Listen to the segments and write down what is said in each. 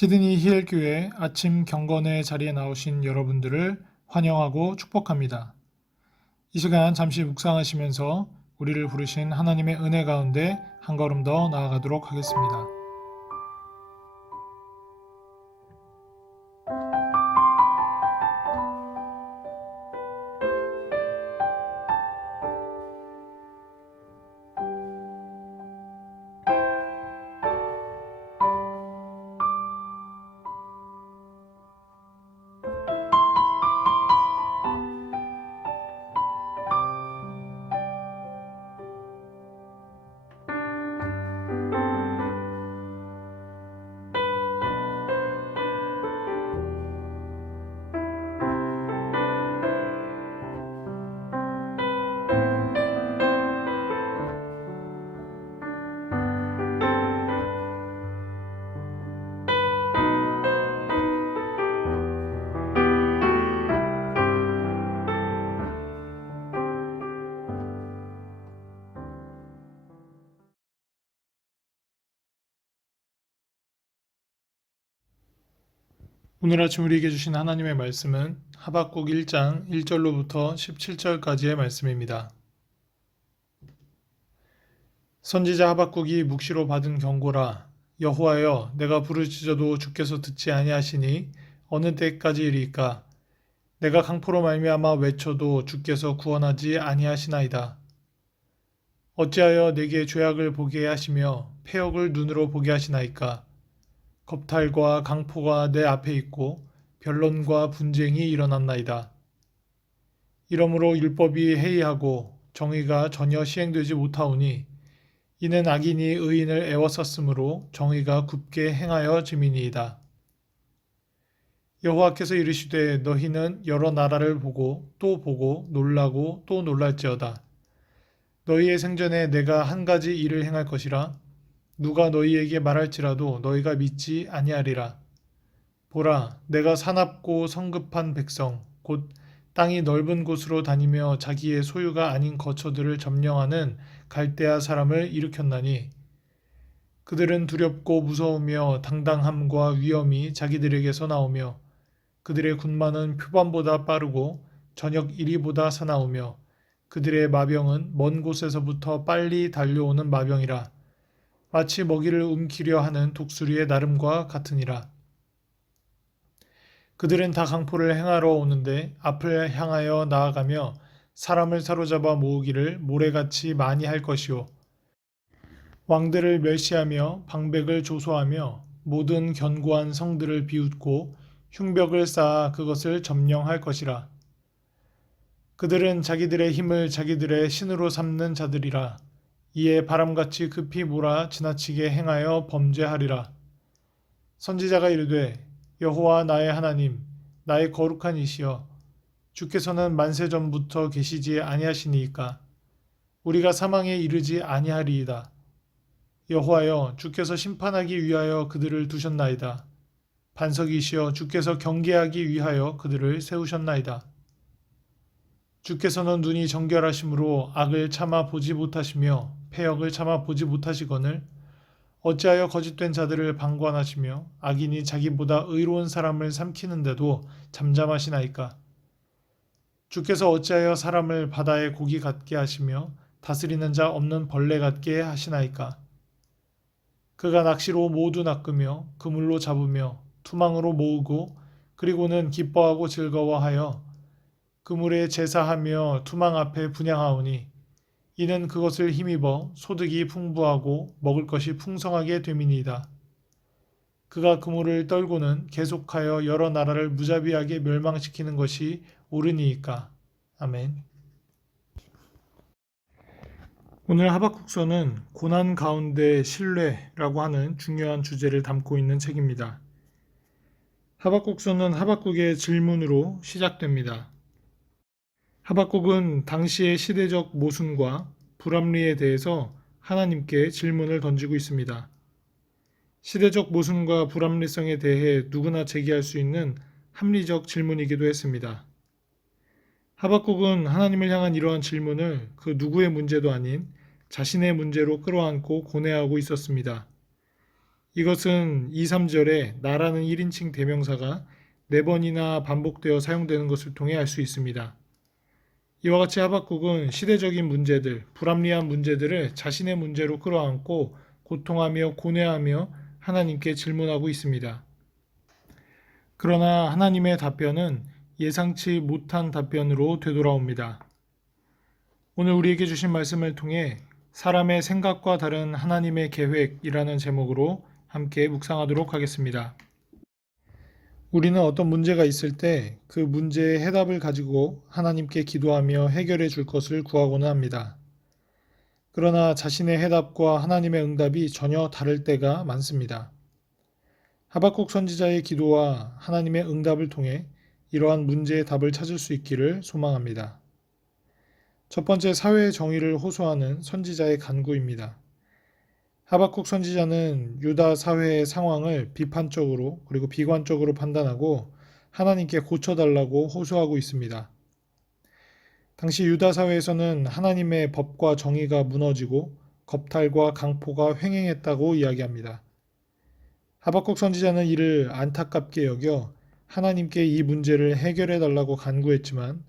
시드니 힐교회 아침 경건의 자리에 나오신 여러분들을 환영하고 축복합니다. 이 시간 잠시 묵상하시면서 우리를 부르신 하나님의 은혜 가운데 한 걸음 더 나아가도록 하겠습니다. 오늘 아침 우리에게 주신 하나님의 말씀은 하박국 1장 1절로부터 17절까지의 말씀입니다. 선지자 하박국이 묵시로 받은 경고라. 여호와여, 내가 부르짖어도 주께서 듣지 아니하시니 어느 때까지이리까? 내가 강포로 말미암아 외쳐도 주께서 구원하지 아니하시나이다. 어찌하여 내게 죄악을 보게 하시며 패역을 눈으로 보게 하시나이까? 겁탈과 강포가 내 앞에 있고 변론과 분쟁이 일어났나이다. 이러므로 율법이 해이하고 정의가 전혀 시행되지 못하오니 이는 악인이 의인을 애워쌌으므로 정의가 굽게 행하여 짐이니이다. 여호와께서 이르시되 너희는 여러 나라를 보고 또 보고 놀라고 또 놀랄지어다. 너희의 생전에 내가 한 가지 일을 행할 것이라. 누가 너희에게 말할지라도 너희가 믿지 아니하리라. 보라, 내가 사납고 성급한 백성, 곧 땅이 넓은 곳으로 다니며 자기의 소유가 아닌 거처들을 점령하는 갈대아 사람을 일으켰나니 그들은 두렵고 무서우며 당당함과 위엄이 자기들에게서 나오며 그들의 군마는 표범보다 빠르고 저녁 이리보다 사나우며 그들의 마병은 먼 곳에서부터 빨리 달려오는 마병이라. 마치 먹이를 움키려 하는 독수리의 나름과 같으니라. 그들은 다 강포를 행하러 오는데 앞을 향하여 나아가며 사람을 사로잡아 모으기를 모래같이 많이 할 것이요. 왕들을 멸시하며 방백을 조소하며 모든 견고한 성들을 비웃고 흉벽을 쌓아 그것을 점령할 것이라. 그들은 자기들의 힘을 자기들의 신으로 삼는 자들이라. 이에 바람같이 급히 몰아 지나치게 행하여 범죄하리라. 선지자가 이르되 여호와 나의 하나님, 나의 거룩한 이시여, 주께서는 만세 전부터 계시지 아니하시니이까 우리가 사망에 이르지 아니하리이다. 여호와여, 주께서 심판하기 위하여 그들을 두셨나이다. 반석이시여, 주께서 경계하기 위하여 그들을 세우셨나이다. 주께서는 눈이 정결하심으로 악을 참아 보지 못하시며 패역을 참아 보지 못하시거늘 어찌하여 거짓된 자들을 방관하시며 악인이 자기보다 의로운 사람을 삼키는데도 잠잠하시나이까? 주께서 어찌하여 사람을 바다의 고기 같게 하시며 다스리는 자 없는 벌레 같게 하시나이까? 그가 낚시로 모두 낚으며 그물로 잡으며 투망으로 모으고 그리고는 기뻐하고 즐거워하여 그물에 제사하며 투망 앞에 분향하오니 이는 그것을 힘입어 소득이 풍부하고 먹을 것이 풍성하게 됨이니이다. 그가 그물을 떨고는 계속하여 여러 나라를 무자비하게 멸망시키는 것이 옳으니이까. 아멘. 오늘 하박국서는 고난 가운데 신뢰라고 하는 중요한 주제를 담고 있는 책입니다. 하박국서는 하박국의 질문으로 시작됩니다. 하박국은 당시의 시대적 모순과 불합리에 대해서 하나님께 질문을 던지고 있습니다. 시대적 모순과 불합리성에 대해 누구나 제기할 수 있는 합리적 질문이기도 했습니다. 하박국은 하나님을 향한 이러한 질문을 그 누구의 문제도 아닌 자신의 문제로 끌어안고 고뇌하고 있었습니다. 이것은 2, 3절에 나라는 1인칭 대명사가 4번이나 반복되어 사용되는 것을 통해 알 수 있습니다. 이와 같이 하박국은 시대적인 문제들, 불합리한 문제들을 자신의 문제로 끌어안고 고통하며 고뇌하며 하나님께 질문하고 있습니다. 그러나 하나님의 답변은 예상치 못한 답변으로 되돌아옵니다. 오늘 우리에게 주신 말씀을 통해 사람의 생각과 다른 하나님의 계획이라는 제목으로 함께 묵상하도록 하겠습니다. 우리는 어떤 문제가 있을 때 그 문제의 해답을 가지고 하나님께 기도하며 해결해 줄 것을 구하고는 합니다. 그러나 자신의 해답과 하나님의 응답이 전혀 다를 때가 많습니다. 하박국 선지자의 기도와 하나님의 응답을 통해 이러한 문제의 답을 찾을 수 있기를 소망합니다. 첫 번째, 사회의 정의를 호소하는 선지자의 간구입니다. 하박국 선지자는 유다 사회의 상황을 비판적으로 그리고 비관적으로 판단하고 하나님께 고쳐달라고 호소하고 있습니다. 당시 유다 사회에서는 하나님의 법과 정의가 무너지고 겁탈과 강포가 횡행했다고 이야기합니다. 하박국 선지자는 이를 안타깝게 여겨 하나님께 이 문제를 해결해 달라고 간구했지만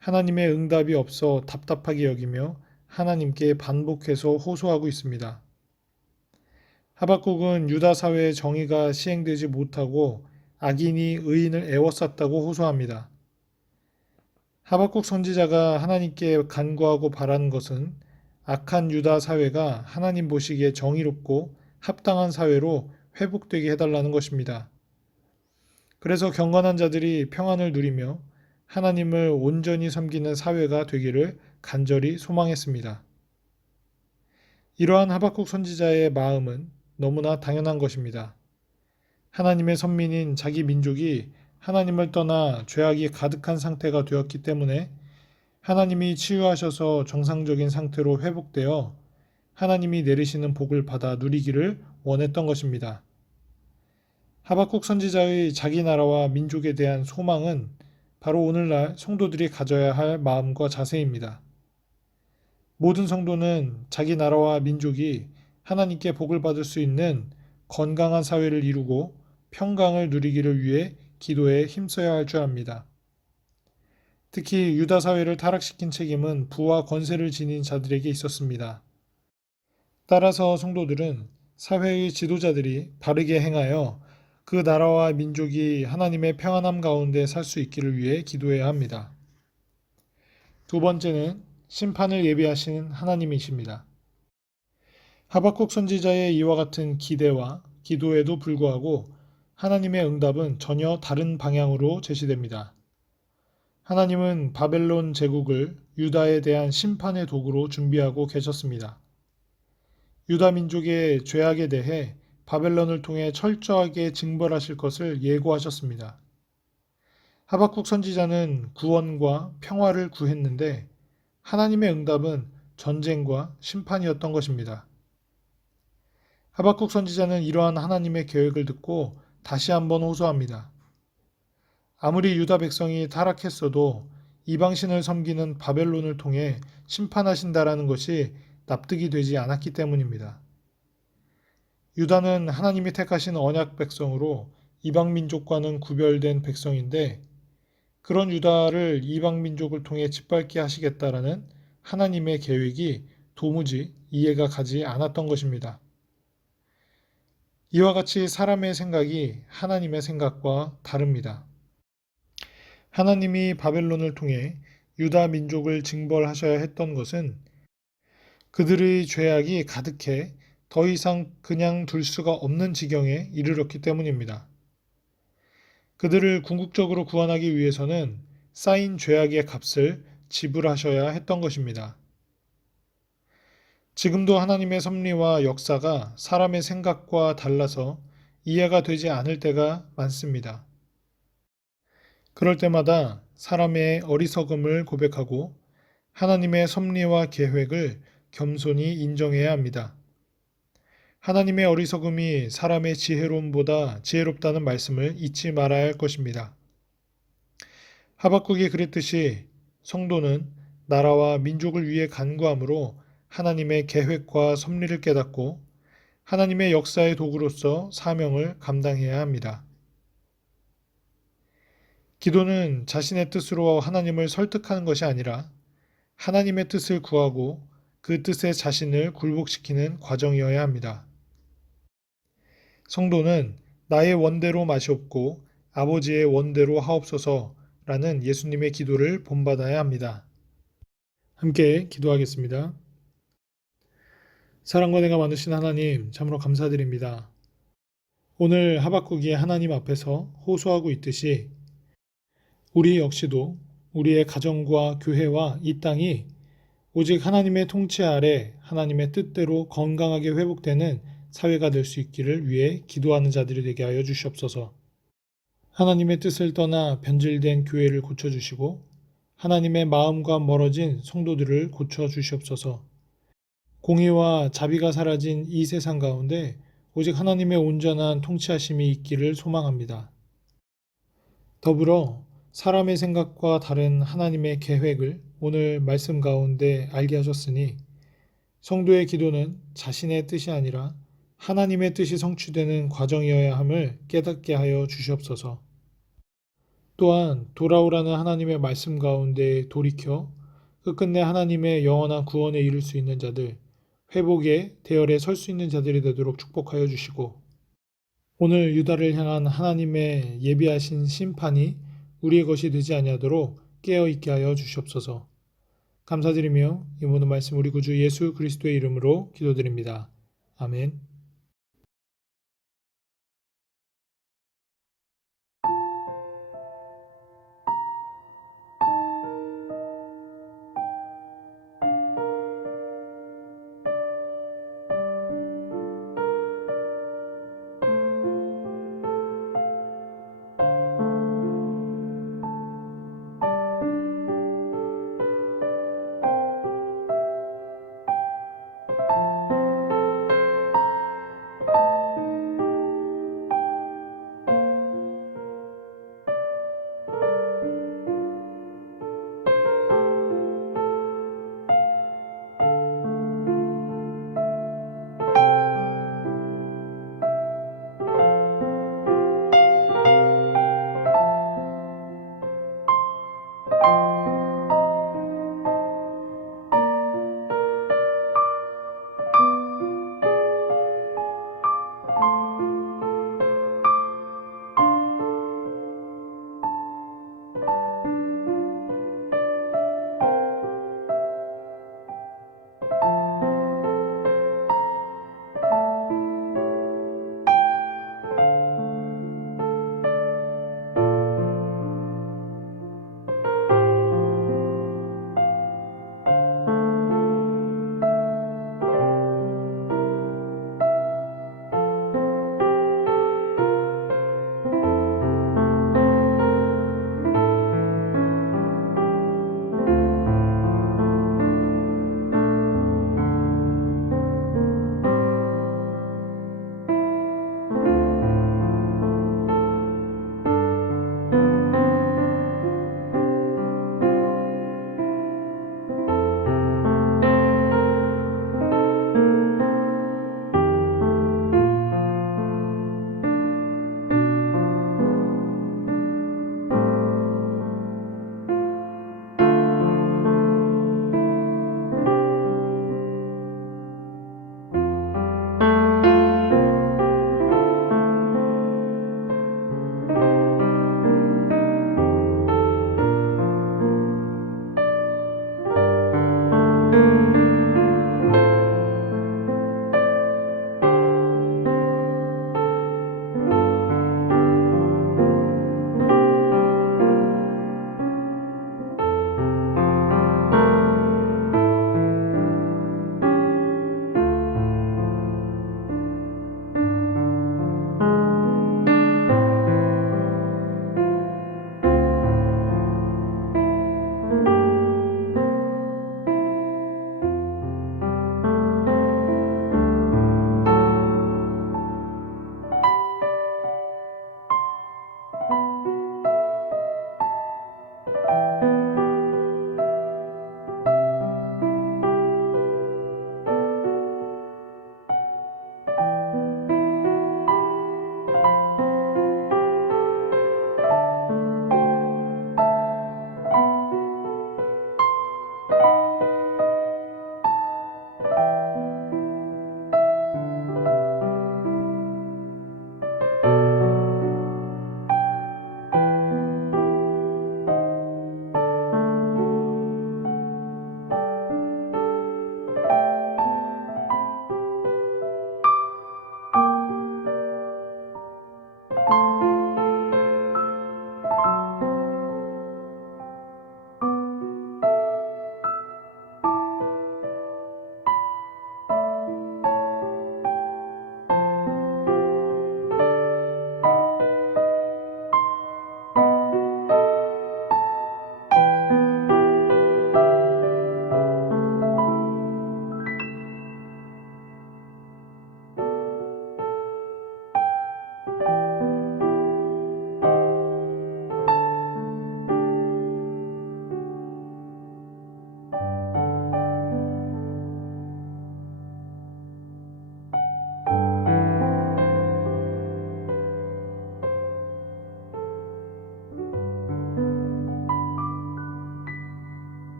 하나님의 응답이 없어 답답하게 여기며 하나님께 반복해서 호소하고 있습니다. 하박국은 유다 사회의 정의가 시행되지 못하고 악인이 의인을 애워쌌다고 호소합니다. 하박국 선지자가 하나님께 간구하고 바라는 것은 악한 유다 사회가 하나님 보시기에 정의롭고 합당한 사회로 회복되게 해달라는 것입니다. 그래서 경건한 자들이 평안을 누리며 하나님을 온전히 섬기는 사회가 되기를 간절히 소망했습니다. 이러한 하박국 선지자의 마음은 너무나 당연한 것입니다. 하나님의 선민인 자기 민족이 하나님을 떠나 죄악이 가득한 상태가 되었기 때문에 하나님이 치유하셔서 정상적인 상태로 회복되어 하나님이 내리시는 복을 받아 누리기를 원했던 것입니다. 하박국 선지자의 자기 나라와 민족에 대한 소망은 바로 오늘날 성도들이 가져야 할 마음과 자세입니다. 모든 성도는 자기 나라와 민족이 하나님께 복을 받을 수 있는 건강한 사회를 이루고 평강을 누리기를 위해 기도에 힘써야 할 줄 압니다. 특히 유다 사회를 타락시킨 책임은 부와 권세를 지닌 자들에게 있었습니다. 따라서 성도들은 사회의 지도자들이 바르게 행하여 그 나라와 민족이 하나님의 평안함 가운데 살 수 있기를 위해 기도해야 합니다. 두 번째는 심판을 예비하시는 하나님이십니다. 하박국 선지자의 이와 같은 기대와 기도에도 불구하고 하나님의 응답은 전혀 다른 방향으로 제시됩니다. 하나님은 바벨론 제국을 유다에 대한 심판의 도구로 준비하고 계셨습니다. 유다 민족의 죄악에 대해 바벨론을 통해 철저하게 징벌하실 것을 예고하셨습니다. 하박국 선지자는 구원과 평화를 구했는데 하나님의 응답은 전쟁과 심판이었던 것입니다. 하박국 선지자는 이러한 하나님의 계획을 듣고 다시 한번 호소합니다. 아무리 유다 백성이 타락했어도 이방신을 섬기는 바벨론을 통해 심판하신다라는 것이 납득이 되지 않았기 때문입니다. 유다는 하나님이 택하신 언약 백성으로 이방 민족과는 구별된 백성인데 그런 유다를 이방 민족을 통해 짓밟게 하시겠다라는 하나님의 계획이 도무지 이해가 가지 않았던 것입니다. 이와 같이 사람의 생각이 하나님의 생각과 다릅니다. 하나님이 바벨론을 통해 유다 민족을 징벌하셔야 했던 것은 그들의 죄악이 가득해 더 이상 그냥 둘 수가 없는 지경에 이르렀기 때문입니다. 그들을 궁극적으로 구원하기 위해서는 쌓인 죄악의 값을 지불하셔야 했던 것입니다. 지금도 하나님의 섭리와 역사가 사람의 생각과 달라서 이해가 되지 않을 때가 많습니다. 그럴 때마다 사람의 어리석음을 고백하고 하나님의 섭리와 계획을 겸손히 인정해야 합니다. 하나님의 어리석음이 사람의 지혜로움보다 지혜롭다는 말씀을 잊지 말아야 할 것입니다. 하박국이 그랬듯이 성도는 나라와 민족을 위해 간구함으로 하나님의 계획과 섭리를 깨닫고 하나님의 역사의 도구로서 사명을 감당해야 합니다. 기도는 자신의 뜻으로 하나님을 설득하는 것이 아니라 하나님의 뜻을 구하고 그 뜻에 자신을 굴복시키는 과정이어야 합니다. 성도는 나의 원대로 마시옵고 아버지의 원대로 하옵소서라는 예수님의 기도를 본받아야 합니다. 함께 기도하겠습니다. 사랑과 은혜가 많으신 하나님, 참으로 감사드립니다. 오늘 하박국이 하나님 앞에서 호소하고 있듯이 우리 역시도 우리의 가정과 교회와 이 땅이 오직 하나님의 통치 아래 하나님의 뜻대로 건강하게 회복되는 사회가 될 수 있기를 위해 기도하는 자들이 되게 하여 주시옵소서. 하나님의 뜻을 떠나 변질된 교회를 고쳐주시고 하나님의 마음과 멀어진 성도들을 고쳐주시옵소서. 공의와 자비가 사라진 이 세상 가운데 오직 하나님의 온전한 통치하심이 있기를 소망합니다. 더불어 사람의 생각과 다른 하나님의 계획을 오늘 말씀 가운데 알게 하셨으니 성도의 기도는 자신의 뜻이 아니라 하나님의 뜻이 성취되는 과정이어야 함을 깨닫게 하여 주시옵소서. 또한 돌아오라는 하나님의 말씀 가운데 돌이켜 끝끝내 하나님의 영원한 구원에 이를 수 있는 자들, 회복의 대열에 설 수 있는 자들이 되도록 축복하여 주시고 오늘 유다를 향한 하나님의 예비하신 심판이 우리의 것이 되지 아니하도록 깨어 있게 하여 주시옵소서. 감사드리며 이 모든 말씀 우리 구주 예수 그리스도의 이름으로 기도드립니다. 아멘.